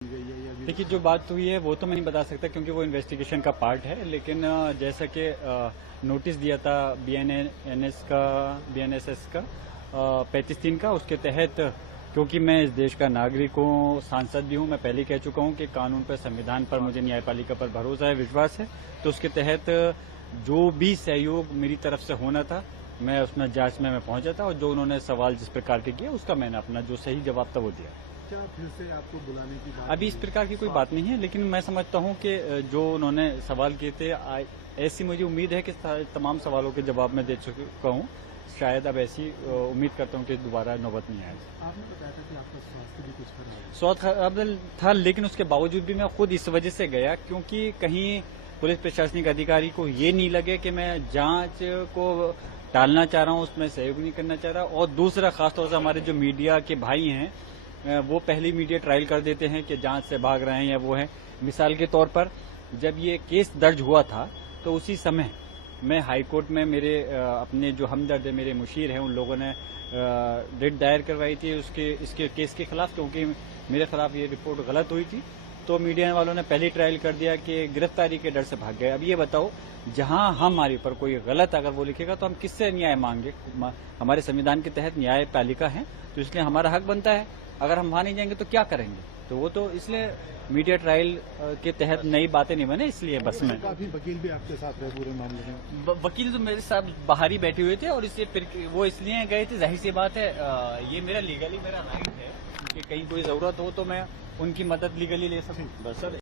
देखिए, जो बात हुई है वो तो मैं नहीं बता सकता क्योंकि वो इन्वेस्टिगेशन का पार्ट है, लेकिन जैसा कि नोटिस दिया था बीएनएसएस का 35(3) का, उसके तहत क्योंकि मैं इस देश का नागरिक हूँ, सांसद भी हूँ, मैं पहले कह चुका हूँ कि कानून पर, संविधान पर, मुझे न्यायपालिका पर भरोसा है, विश्वास है। तो उसके तहत जो भी सहयोग मेरी तरफ से होना था, मैं उसमें जांच में मैं पहुंचा था, और जो उन्होंने सवाल जिस प्रकार के किए उसका मैंने अपना जो सही जवाब था वो दिया। क्या फिर से आपको बुलाने की बात? अभी इस प्रकार की कोई बात नहीं है, लेकिन मैं समझता हूं कि जो उन्होंने सवाल किए थे, ऐसी मुझे उम्मीद है कि तमाम सवालों के जवाब मैं दे चुका हूं। शायद अब ऐसी उम्मीद करता हूं कि दोबारा नौबत नहीं आएगी। आपने बताया था कि आपका स्वास्थ्य भी कुछ खराब है। स्वास्थ्य खराब था, लेकिन उसके बावजूद भी मैं खुद इस वजह से गया क्योंकि कहीं पुलिस प्रशासनिक अधिकारी को ये नहीं लगे कि मैं जांच को टालना चाह रहा हूं, उसमें सहयोग नहीं करना चाह रहा। और दूसरा, खासतौर से हमारे जो मीडिया के भाई हैं, वो पहली मीडिया ट्रायल कर देते हैं कि जांच से भाग रहे हैं या वो है। मिसाल के तौर पर जब ये केस दर्ज हुआ था तो उसी समय मैं हाईकोर्ट में मेरे अपने जो हमदर्द है, मेरे मुशीर हैं, उन लोगों ने रिट दायर करवाई थी इसके केस के खिलाफ, क्योंकि मेरे खिलाफ ये रिपोर्ट गलत हुई थी। तो मीडिया वालों ने पहले ट्रायल कर दिया कि गिरफ्तारी के डर से भाग गए। अब ये बताओ, जहां हमारे ऊपर कोई गलत अगर वो लिखेगा तो हम किससे न्याय मांगे? हमारे संविधान के तहत न्यायपालिका है, तो इसलिए हमारा हक बनता है। अगर हम वहां नहीं जाएंगे तो क्या करेंगे? तो वो तो इसलिए मीडिया ट्रायल के तहत नई बातें नहीं बने, इसलिए बस में। काफी वकील भी आपके साथ रहे पूरे मामले में। वकील तो मेरे साथ बाहर ही बैठे हुए थे, और इससे फिर वो इसलिए गए थे, जाहिर सी बात है, ये मेरा लीगली मेरा राइट है कि कहीं कोई जरूरत हो तो मैं उनकी मदद लीगली ले सकूं। बस सर।